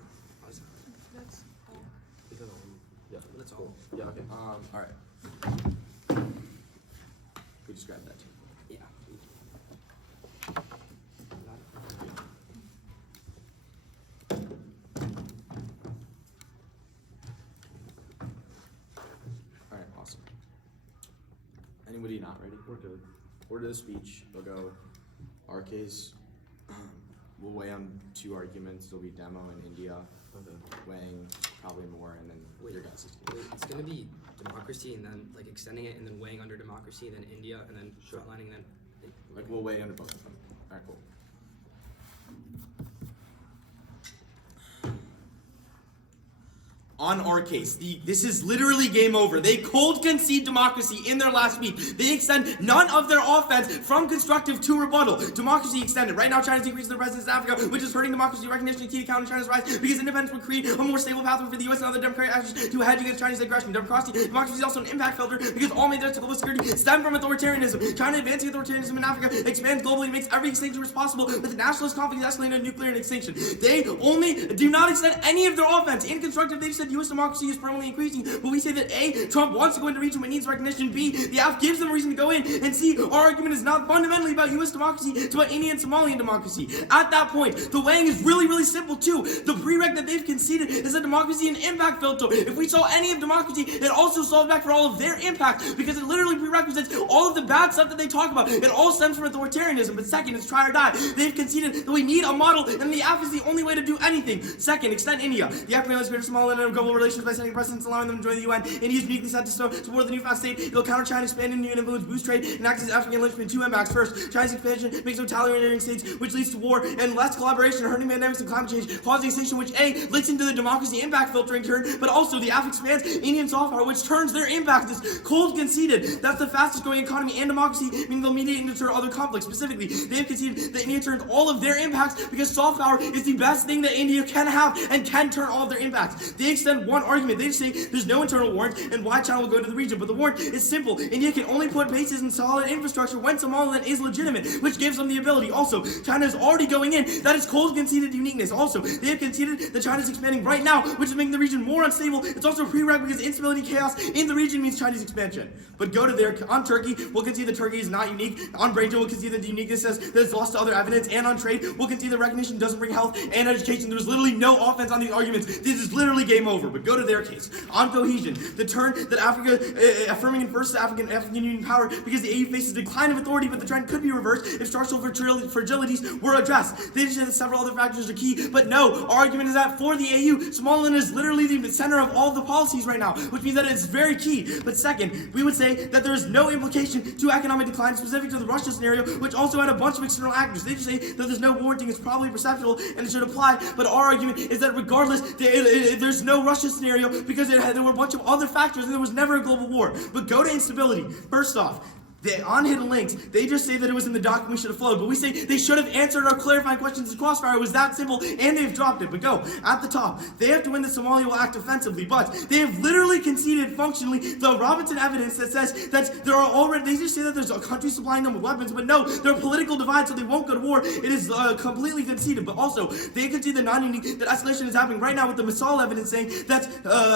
That's all. Yeah. That's all. Cool. Yeah. Okay. Alright. We just grab that too. Yeah. Alright, awesome. Anybody not ready? We're good. Order the speech. We'll go our case. We'll weigh on two arguments. There'll be demo in India, Okay. weighing probably more, and then your guys' case. It's gonna be democracy and then like extending it and then weighing under democracy, then India and then frontlining, then Like we'll weigh under both of them. Alright, cool. On our case, this is literally game over. They cold concede democracy in their last speech. They extend none of their offense from constructive to rebuttal. Democracy extended. Right now, China's increasing their presence in Africa, which is hurting democracy recognition and key to counter China's rise because independence would create a more stable pathway for the U.S. and other democratic actors to hedge against Chinese aggression. Democracy is also an impact filter because all major threats to global security stem from authoritarianism. China advancing authoritarianism in Africa expands globally and makes every extinction risk possible, with nationalist conflicts escalating to nuclear extinction. They only do not extend any of their offense in constructive. They just said U.S. democracy is permanently increasing, but we say that A, Trump wants to go into the region but needs recognition, B, the AF gives them a reason to go in, and C, our argument is not fundamentally about U.S. democracy, it's about Indian and Somalian democracy. At that point, the weighing is really, really simple too. The prereq that they've conceded is a democracy and impact filter. If we saw any of democracy, it also solves back for all of their impact, because it literally prerequisites all of the bad stuff that they talk about. It all stems from authoritarianism, but second, it's try or die. They've conceded that we need a model, and the AF is the only way to do anything. Second, extend India. The AF realized greater Somaliland and global relations by setting precedents, allowing them to join the UN. India is uniquely set to support the new fast state. It'll counter China, expand Indian influence, boost trade, and act as African linchpin. Two impacts. First, China's expansion makes totalitarian states, which leads to war and less collaboration, hurting pandemics and climate change, causing extinction, which A, links into the democracy impact filtering turn, but also the AF expands Indian soft power, which turns their impact is cold conceded. That's the fastest growing economy and democracy, meaning they'll mediate and deter other conflicts. Specifically, they have conceded that India turns all of their impacts because soft power is the best thing that India can have and can turn all of their impacts. They extend one argument. They just say there's no internal warrant and why China will go to the region. But the warrant is simple. India can only put bases in solid infrastructure when Somaliland is legitimate, which gives them the ability. Also, China is already going in. That is cold conceded uniqueness. Also, they have conceded that China is expanding right now, which is making the region more unstable. It's also a prereq because instability, chaos in the region means Chinese expansion. But go to there. On Turkey, we'll concede that Turkey is not unique. On brain drain, we'll concede that the uniqueness says that it's lost to other evidence. And on trade, we'll concede that recognition doesn't bring health and education. There's literally no offense on these arguments. This is literally game over. But go to their case. On cohesion, the turn that Africa affirming and first African Union power because the AU faces decline of authority, but the trend could be reversed if structural fragilities were addressed. They just said that several other factors are key, but no, our argument is that for the AU, Somaliland is literally the center of all the policies right now, which means that it's very key. But second, we would say that there is no implication to economic decline specific to the Russia scenario, which also had a bunch of external actors. They just say that there's no warranting, it's probably perceptual, and it should apply, but our argument is that regardless, there's no Russia scenario because there were a bunch of other factors and there was never a global war. But go to instability. First off, on hidden links, they just say that it was in the doc and we should have flowed. But we say they should have answered our clarifying questions in Crossfire. It was that simple, and they've dropped it. But go, at the top, they have to win that Somalia will act offensively. But they have literally conceded functionally the Robinson evidence that says that there are already, they just say that there's a country supplying them with weapons. But no, there are political divides, so they won't go to war. It is completely conceded. But also, they concede the non-unique, that escalation is happening right now with the Masal evidence saying that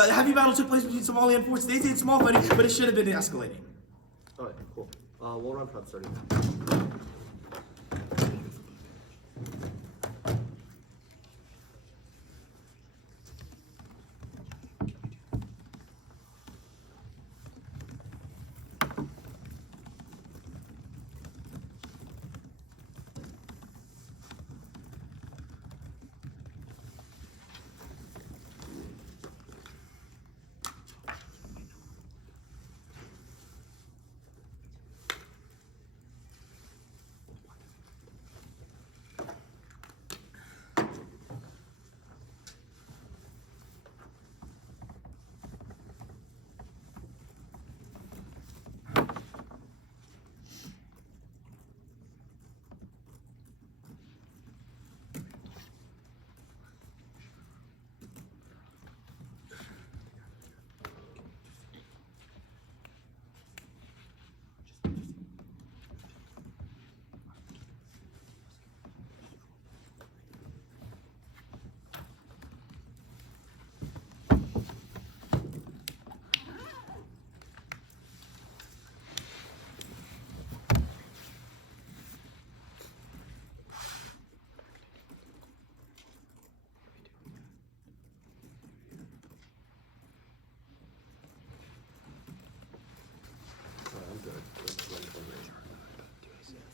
heavy battle took place between Somalia and forces. They say it's small fighting, but it should have been escalating. Alright, cool. We'll run prep starting now.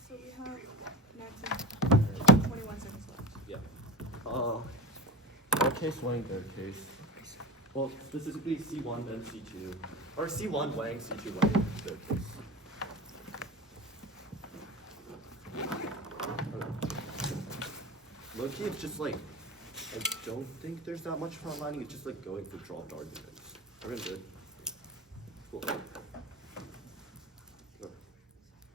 So we have 19, 21 seconds left. Yeah. Our case Wang, their case. Well, specifically C1, then C2. Or C1 Wang, C2 Wang, their case. Low-key, it's just like, I don't think there's that much frontlining. It's just like going for dropped arguments. Everyone good? Cool.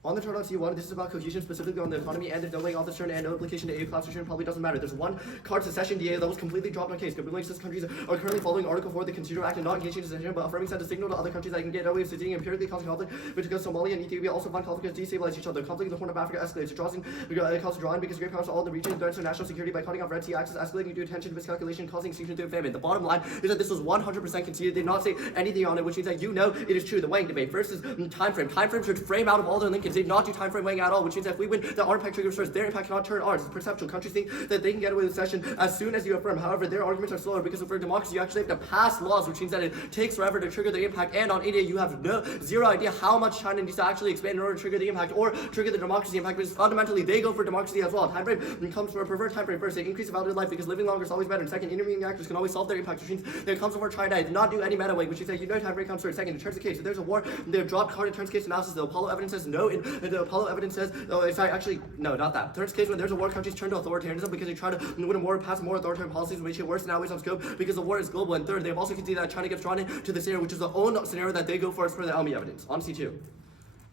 On the chart on C1, this is about cohesion specifically on the economy, and there's no weighing off this turn and no implication to A class return, probably doesn't matter. There's one card secession DA that was completely dropped on case. Gabriel says countries are currently following Article 4 of the Constitutional Act and not engaging in secession, but affirming sent a signal to other countries that can get away with sitting empirically causing conflict, which because Somalia and Ethiopia also find conflict to destabilize each other. Conflict in the Horn of Africa escalates. It causes drawing because great powers all in the region threats to national security by cutting off Red Sea access, escalating due to tension, miscalculation, causing extinction through famine. The bottom line is that this was 100% conceded. They did not say anything on it, which means that you know it is true. The weighing debate. First is time frame. Time frame should frame out of all their Lincolns. They did not do time frame weighing at all, which means that if we win, the our impact triggers first. Their impact cannot turn ours. It's perceptual. Countries think that they can get away with secession as soon as you affirm. However, their arguments are slower because for democracy, you actually have to pass laws, which means that it takes forever to trigger the impact. And on India, you have zero idea how much China needs to actually expand in order to trigger the impact or trigger the democracy impact. Because fundamentally, they go for democracy as well. Time frame comes from a preferred time frame. First, they increase the value of life because living longer is always better. And second, intervening actors can always solve their impact, which means that it comes before China did not do any meta weight, which means that you know time frame comes first. Second, in terms of case, if there's a war, they've dropped card in terms of case analysis. The Apollo evidence says no. The Apollo evidence says, oh, sorry, actually, no, not that. Terms case when there's a war, countries turn to authoritarianism because they try to win a war, pass more authoritarian policies, which get worse and always on scope because the war is global. And third, they've also conceded that China gets drawn into the scenario, which is the own scenario that they go for as per the Elmi evidence. On C2.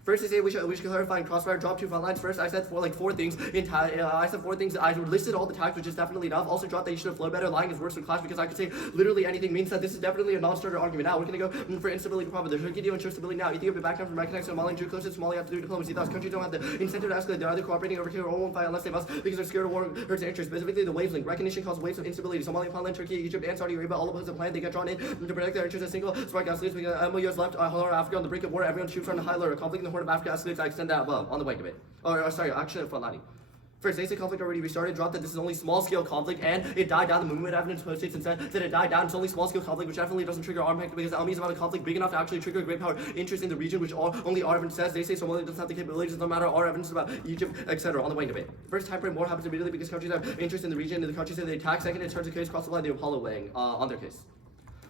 First, they say we should clarify in crossfire, drop 2 front lines. First, I said four things. I said 4 things. I listed all the tags, which is definitely enough. Also, drop that you should have flowed better. Lying is worse for clash because I could say literally anything means that this is definitely a non-starter argument. Now, we're going to go for instability problem. There's going to ensure stability now. Ethiopia back down from recognizing Somalia and drew closer to Somalia have to do diplomacy. Thus, countries don't have the incentive to escalate. They're either cooperating over here or won't fight unless they must because they're scared of war hurts their interest. Specifically, the waves link. Recognition causes waves of instability. Somalia, Thailand, Turkey, Egypt, and Saudi Arabia all oppose the plan. They get drawn in to protect their interests. A single spark escalates because MOUs left Horn Africa on the brink of war. Everyone shoots on the high alert. Conflict in the Horn of Africa escalates. I extend that above on the weight debate. Sorry, actually frontlining. First, they say conflict already restarted, dropped that this is only small-scale conflict, and it died down. The movement evidence post-states and said that it died down. It's only small-scale conflict, which definitely doesn't trigger arm impact because the LME is about a conflict big enough to actually trigger great power interest in the region, which only our evidence says. They say Somalia doesn't have the capabilities. It doesn't matter. Our evidence is about Egypt, etc. On the weighing debate. First, time frame war happens immediately because countries have interest in the region, and the countries say they attack. Second, it turns a case cross the line. The Apollo weighing on their case.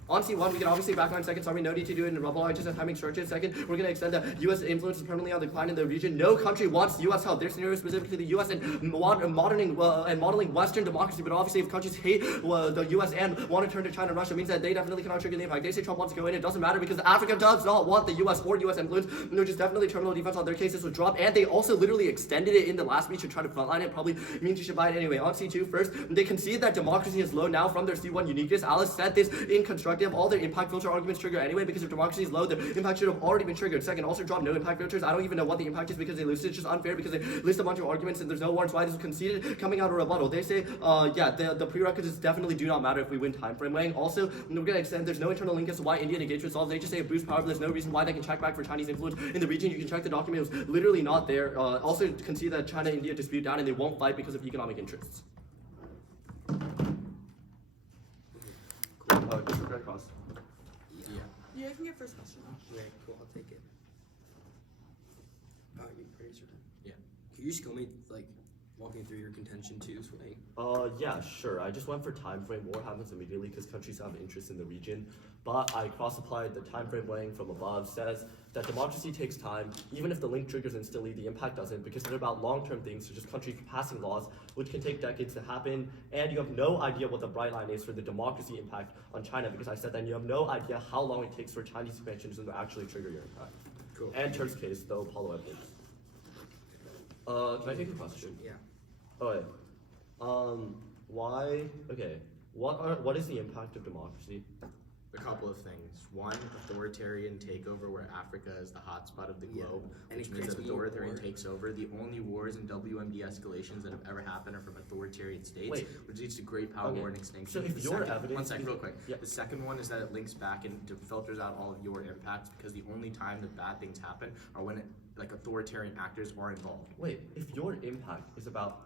On C1, we can obviously backline second, sorry, no need to do it in Rebuttal. I just have timing searches. Second, we're going to extend the U.S. influence is permanently on decline in the region. No country wants U.S. help. Their scenario is specifically the U.S. and modeling Western democracy. But obviously, if countries hate the U.S. and want to turn to China and Russia, it means that they definitely cannot trigger the impact. They say Trump wants to go in. It doesn't matter because Africa does not want the U.S. or U.S. influence, which is definitely terminal defense on their case. This was dropped, and they also literally extended it in the last speech to try to frontline it. Probably means you should buy it anyway. On C2, first, they concede that democracy is low now from their C1 uniqueness. Alice said this in constructive. All their impact filter arguments trigger anyway because if democracy is low, the impact should have already been triggered. Second, also drop no impact filters. I don't even know what the impact is because they list it. It's just unfair because they list a bunch of arguments and there's no warrants why this was conceded coming out of Rebuttal. They say, the prerequisites definitely do not matter if we win time frame weighing. Also, we're going to extend there's no internal link as to why India engagement solves. They just say it boosts power, but there's no reason why they can check back for Chinese influence in the region. You can check the document, it was literally not there. Also concede that China-India dispute down and they won't fight because of economic interests. Cool. Red Cross. Yeah, I can get first question. Okay, cool, I'll take it. You pretty certain? Yeah. Can you just go me, like, walking through your contention too, Sway? Yeah, sure. I just went for time frame. War happens immediately because countries have interest in the region. But I cross-applied the time frame weighing from above says that democracy takes time. Even if the link triggers instantly, the impact doesn't because they're about long-term things, so just countries passing laws, which can take decades to happen. And you have no idea what the bright line is for the democracy impact on China because I said that you have no idea how long it takes for Chinese expansionism to actually trigger your impact. Cool. And Turk's case, the Apollo evidence. Can I take a question? Yeah. Okay. Why? Okay. What is the impact of democracy? A couple of things. One, authoritarian takeover where Africa is the hotspot of the globe, And which it means creates that more authoritarian war. takes over. The only wars and WMD escalations that have ever happened are from authoritarian states, Wait. which leads to great power Okay. war and extinction. So if The your second- evidence one second, is- real quick. Yeah. The second one is that it links back and filters out all of your impacts because the only time that bad things happen are when authoritarian actors are involved. Wait, if your impact is about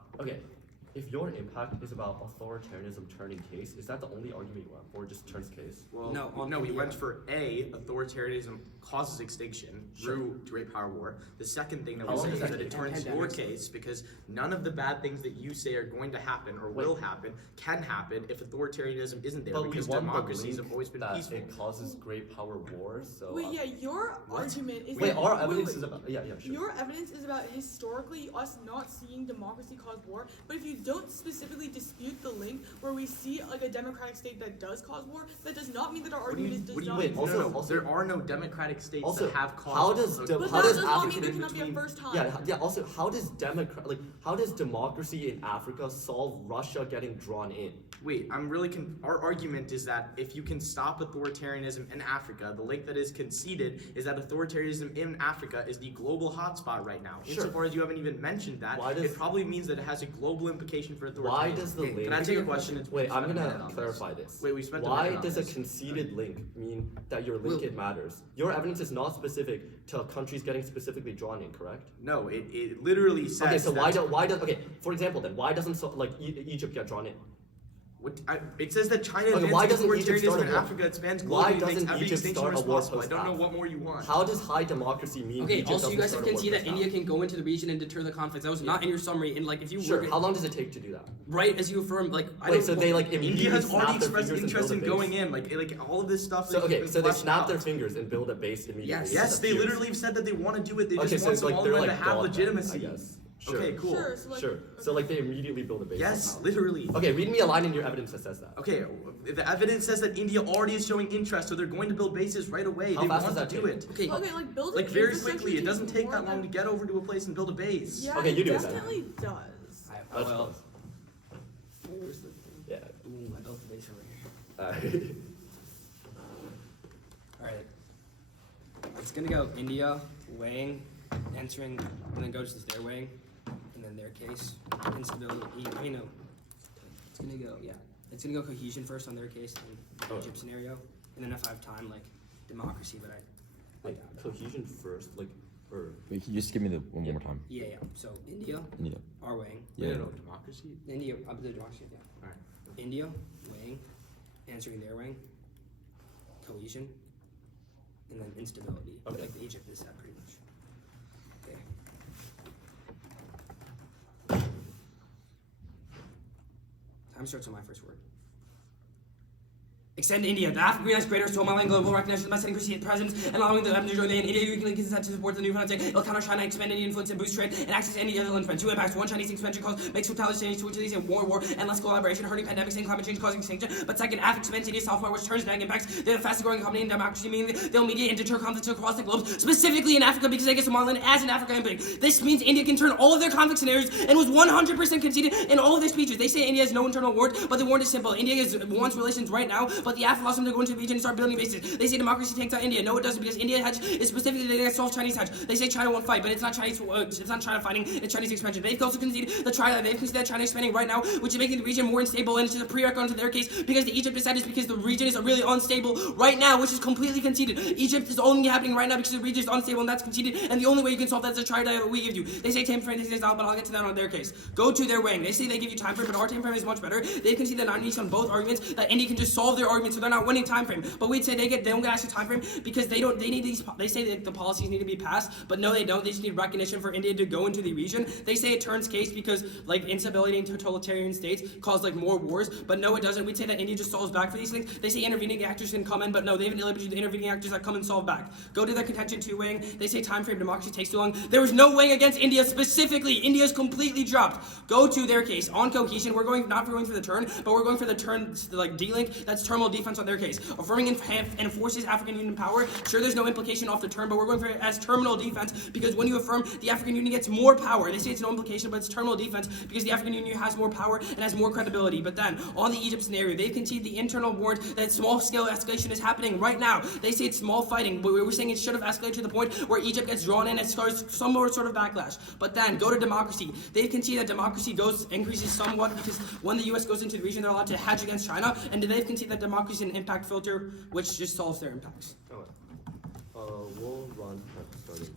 authoritarianism turning case, is that the only argument you went for? Just turns case? Well, No, we yeah. went for authoritarianism causes extinction through great power war. The second thing that How we long say does is that that it take? turns your case because none of the bad things that you say are going to happen or will happen can happen if authoritarianism isn't there But we because want the democracies link have always been that peaceful. it causes great power wars. So Wait, yeah, your argument is Wait, that our evidence is about sure. Your evidence is about historically us not seeing democracy cause war, but if you don't specifically dispute the link where we see like a democratic state that does cause war, that does not mean that our argument does not. wait, also- there are no democratic states Also, that have caused how does war. the- But how that does does not African mean there in cannot be a between- first time. Yeah. Also, how does democracy in Africa solve Russia getting drawn in? Wait, I'm really our argument is that if you can stop authoritarianism in Africa, the link that is conceded is that authoritarianism in Africa is the global hotspot right now. Sure. Insofar as you haven't even mentioned that, Why does- it probably means that it has a global implication for authoritarianism. Why does the link? Can I take a question? Wait, I'm spent a minute gonna on clarify this. Wait, we spent a Why minute on does a this. conceded link mean that your link Will- it matters? Your evidence is not specific to countries getting specifically drawn in, correct? No, it literally says. Okay, so that- why does okay? For example, then why doesn't Egypt get drawn in? It says that China Okay, why advances doesn't Egypt authoritarianism start in a war? Africa, expands globally, Why and makes doesn't every Egypt extinction start a war responsible. I don't know post-Af? what more you want. How does high democracy mean Okay, Egypt also you doesn't guys start have a war conceded that post-Af? India can go into the region and deter the conflicts. That was not in your summary. And like if you Sure. were How long does it take to do that? right as you affirmed, like I Wait, don't so they like India immediately has already snap their expressed fingers and interest in build a going base? in, like all of this stuff. So has okay, been so they fleshed snap out. their fingers and build a base immediately. Yes, That's they huge. literally have said that they want to do it. They Okay, just so want it's like they're Somaliland like to have God, legitimacy. I guess. Sure. Okay, cool. Sure, so like, Sure. So like they immediately build a base. Yes, somehow. literally. Okay, read me a line in your evidence that says that. Okay, the evidence says that India already is showing interest, so they're going to build bases right away. How They fast want does to that do take? it. Okay, Okay, like building Like very infrastructure quickly. It doesn't takes take more that long to than- get over to a place and build a base. Yeah, Okay, you do it it then. definitely does. That's well, close. Yeah. ooh, I built the base over here. Alright. It's gonna go India, weighing, entering, and then goes to their weighing, and then their case, instability, no. It's gonna go, yeah. It's gonna go cohesion first on their case, and the Oh. Egypt scenario, and then if I have time, like, democracy, but Like cohesion first, like or Wait, can you just give me the one yeah. more time? Yeah. So, India, Yeah. are weighing. Yeah. No, democracy. India, I'll do democracy, yeah. Alright. India, weighing, answering their weighing, cohesion, and then instability. Okay. Like Egypt is that pretty much. Okay. Time starts on my first word. Extend India. The African has greater Somaliland global recognition by setting presence and allowing them to join in. India uniquely consent to support the new frontier. It'll counter China, expand Indian influence and boost trade and access to India's influence. Two impacts. One, Chinese expansion cause makes retaliation to Chinese and war, and less collaboration, hurting pandemics and climate change causing extinction. But second, Africa expands India's software, which turns negative impacts. They're the fastest growing economy in democracy, meaning they'll mediate and deter conflicts across the globe, specifically in Africa because they get Somaliland as an African impact. This means India can turn all of their conflict scenarios and was 100% conceded in all of their speeches. They say India has no internal war, but the warrant is simple. India wants relations right now, but the Af allows them to go into the region and start building bases. They say democracy takes out India. No, it doesn't, because India hedge is specifically against soft Chinese hedge. They say China won't fight, but it's not Chinese. It's not China fighting. It's Chinese expansion. They've also conceded that China is expanding right now, which is making the region more unstable, and it's just a prerequisite to their case because the Egypt decided because the region is really unstable right now, which is completely conceded. Egypt is only happening right now because the region is unstable, and that's conceded. And the only way you can solve that is a triad that we give you. They say time frame, they say not, but I'll get to that on their case. Go to their weighing. They say they give you time frame, but our time frame is much better. They've conceded that on both arguments that India can just solve their arguments, so they're not winning time frame. But we'd say they don't get actually time frame because they need these. They say that the policies need to be passed, but no, they don't. They just need recognition for India to go into the region. They say it turns case because like instability in totalitarian states cause like more wars, but no, it doesn't. We'd say that India just solves back for these things. They say intervening actors can come in, but no, they haven't eliminated the intervening actors that come and solve back. Go to their contention 2 weighing. They say time frame democracy takes too long. There was no weighing against India specifically. India's completely dropped. Go to their case on cohesion. We're going for the turn, but we're going for the turn like D-link. That's terminal defense on their case. Affirming and forces African Union power. Sure, there's no implication off the turn, but we're going for it as terminal defense because when you affirm, the African Union gets more power. They say it's no implication, but it's terminal defense because the African Union has more power and has more credibility. But then, on the Egypt scenario, they concede the internal warrant that small-scale escalation is happening right now. They say it's small fighting, but we're saying it should have escalated to the point where Egypt gets drawn in and starts some more sort of backlash. But then, go to democracy. They concede that democracy increases somewhat because when the U.S. goes into the region, they're allowed to hedge against China, and they've conceded that democracy is an impact filter, which just solves their impacts. okay. We'll run starting.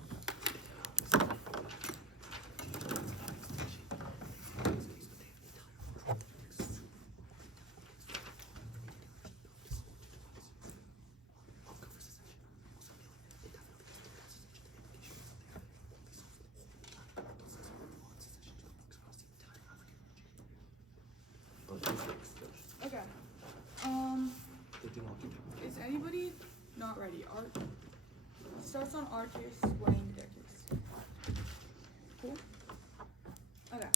Okay. Is anybody not ready? Starts on our case, weighing their case. Cool? Okay.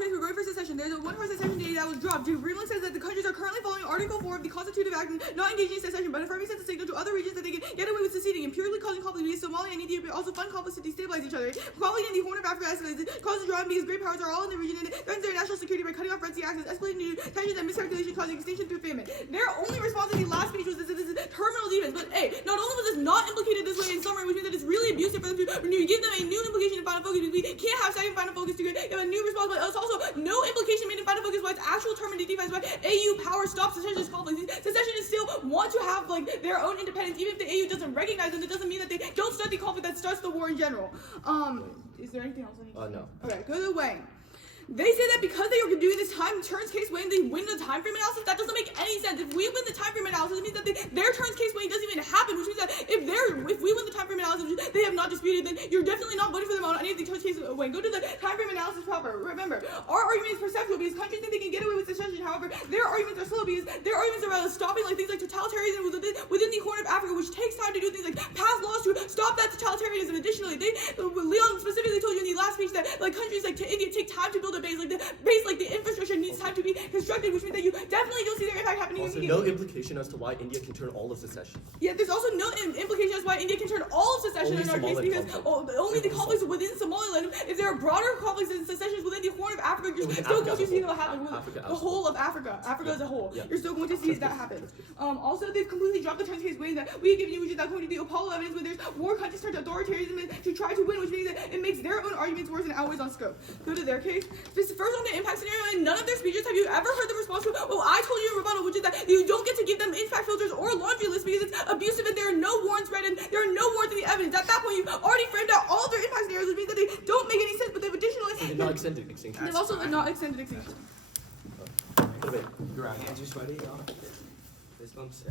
case, we're going for secession. There's a one-horse secession date that was dropped. Rebuttal says that the countries are currently following Article 4 of the Constitutive Act and not engaging in secession, but affirming sends a signal to other regions that they can get away with seceding and purely causing conflict because Somalia and Ethiopia also fund conflicts to destabilize each other. Conflict in the Horn of Africa escalates, causes drama because great powers are all in the region and it threatens their national security by cutting off Red Sea access, escalating to tensions and miscalculation, causing extinction through famine. Their only response in the last speech was this is terminal defense. But hey, not only was this not implicated this way in summary, which means that it's really abusive for them to give them a new implication in final focus. We can't have second final focus to give a new response, but it's also no implication made in final focus by its actual term in the defense. Why AU power stops secessionist conflicts. Secessionists still want to have like their own independence, even if the AU doesn't recognize them. It doesn't mean that they don't start the conflict that starts the war in general. Is there anything else I need to say? No. Okay, go to Wang. They say that because they are doing this time turns case weighing, they win the time frame analysis. That doesn't make any sense. If we win the time frame analysis, it means that their turns case weighing doesn't even happen, which means that if we win the time frame analysis, which they have not disputed, then you're definitely not voting for them on any of the turns case weighing. Go to the time frame analysis proper. Remember, our argument is perceptual because countries think they can get away with secession. However, their arguments are slow because their arguments are about stopping like things like totalitarianism within the Horn of Africa, which takes time to do things like pass laws to stop that totalitarianism. Additionally, Leon specifically told you in the last speech that like countries like India take time to build a base, like the infrastructure needs time to be constructed, which means that you definitely don't see their impact happening. Also, no implication as to why India can turn all of secession. Yeah, there's also no implication as why India can turn all of secession Only in our case because only the conflicts within Somaliland. If there are broader conflicts and secessions within the Horn of Africa, you're still going to see that happen with the whole of Africa. Africa as a whole. Yeah. You're still going to see that happen. Also, they've completely dropped the turns case weighing that we have given you, which is that going to be Apollo evidence when there's war countries turn to authoritarianism to try to win, which means that it makes their own arguments worse and outweighs on scope. Go to their case. This first on the impact scenario, and none of their speeches have you ever heard them respond to, well, I told you in rebuttal, which is that you don't get to give them impact filters or laundry lists because it's abusive and there are no warrants read and there are no warrants in the evidence. At that point, you've already framed out all of their impact scenarios, which means that they don't make any sense, but they've additionally... They've not extended extinction. They've also not extended extinction. Wait. You're right. Andrew Sweaty. This one's